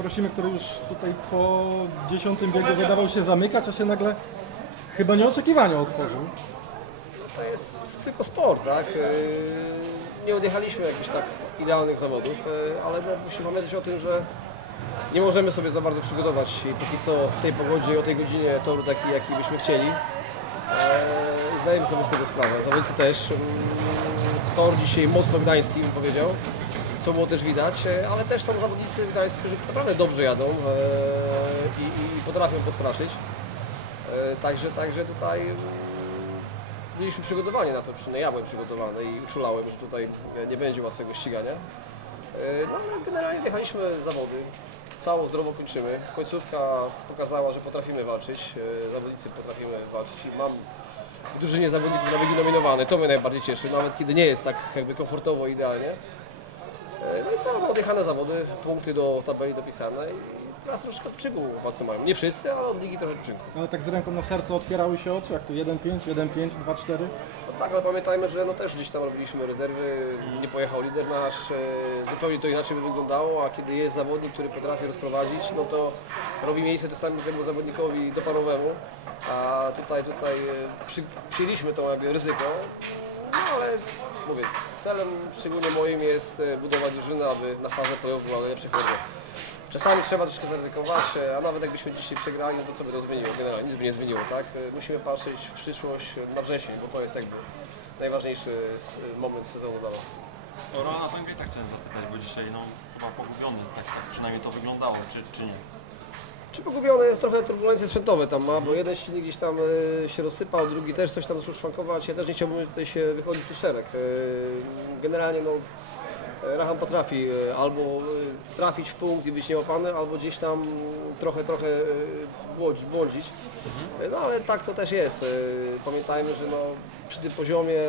Prosimy, który już tutaj po dziesiątym biegu wydawał się zamykać, a się nagle chyba nieoczekiwanie otworzył. To jest tylko sport, tak? Yy, Nie odjechaliśmy jakichś tak idealnych zawodów, yy, ale musimy pamiętać o tym, że nie możemy sobie za bardzo przygotować póki co w tej pogodzie i o tej godzinie toru taki, jaki byśmy chcieli. Eee, Zdajemy sobie z tego sprawę. Zawodnicy też. Mm, Tor dzisiaj mocno gdański, bym powiedział, co było też widać, e, ale też są zawodnicy gdańscy, którzy naprawdę dobrze jadą eee, i, i potrafią postraszyć. E, Także, także tutaj mm, byliśmy przygotowani na to, przynajmniej ja byłem przygotowany i uczulałem, że tutaj e, nie będzie łatwego ścigania. E, No ale generalnie wjechaliśmy zawody, cało zdrowo kończymy. Końcówka pokazała, że potrafimy walczyć, e, zawodnicy potrafimy walczyć i mam w drużynie zawodników nominowany. To mnie najbardziej cieszy, nawet kiedy nie jest tak jakby komfortowo, idealnie. E, No i co, no, odjechane zawody, punkty do tabeli dopisane i teraz troszkę odczygu chłopacy mają. Nie wszyscy, ale od ligi trochę. Ale tak z ręką na sercu otwierały się oczy, jak to 1-5, 1-5, 2-4. No tak, ale pamiętajmy, że no też gdzieś tam robiliśmy rezerwy, nie pojechał lider nasz, e, zupełnie to inaczej by wyglądało, a kiedy jest zawodnik, który potrafi rozprowadzić, no to robi miejsce czasami temu zawodnikowi doparowemu, a tutaj, tutaj e, przy, przyjęliśmy to jakby ryzyko, mówię, celem szczególnie moim jest e, budować drużynę, aby na fazę pojazdu była najlepszej formie. Czasami trzeba troszkę zaryzykować, e, a nawet jakbyśmy dzisiaj przegrali, no to co by to zmieniło? Generalnie nic by nie zmieniło, tak? E, Musimy patrzeć w przyszłość na wrzesień, bo to jest jakby najważniejszy moment sezonu dla nas. O Roland Węgry tak chciałem zapytać, bo dzisiaj no, chyba pogubiony, tak, tak przynajmniej to wyglądało, czy, czy nie? Czy pogubione jest trochę turbulencje sprzętowe tam ma, bo jeden silnik gdzieś tam e, się rozsypał, drugi też coś tam zaczął szwankować. Ja też nie chciałbym tutaj się wychodzić w szereg. E, Generalnie no, e, Rachan potrafi albo trafić w punkt i być niełapany, albo gdzieś tam trochę, trochę błądzić. No ale tak to też jest. Pamiętajmy, że no, przy tym poziomie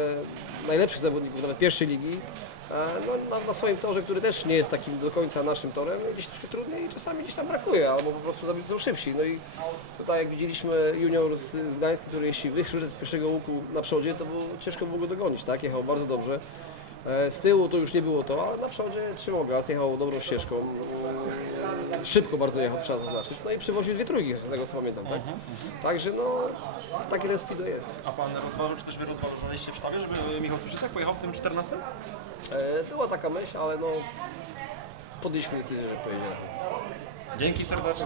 najlepszych zawodników, nawet pierwszej ligi, no, na, na swoim torze, który też nie jest takim do końca naszym torem, gdzieś troszkę trudniej i czasami gdzieś tam brakuje, albo po prostu zawodnicy są szybsi. No i tutaj jak widzieliśmy junior z, z Gdańska, który jeśli wyszedł z pierwszego łuku na przodzie, to było, ciężko było go dogonić, tak? Jechał bardzo dobrze. E, Z tyłu to już nie było to, ale na przodzie trzymał gaz, jechał dobrą ścieżką. Szybko bardzo jechał, trzeba zaznaczyć. No i przywoził dwie trójki, z tego co pamiętam, tak? Także no, taki ten speedo jest. A pan rozważył, czy też wy rozważaliście w sztabie, żeby Michał Suszycek pojechał w tym 14? E, Była taka myśl, ale no podjęliśmy decyzję, że pojedziemy. Dzięki serdecznie.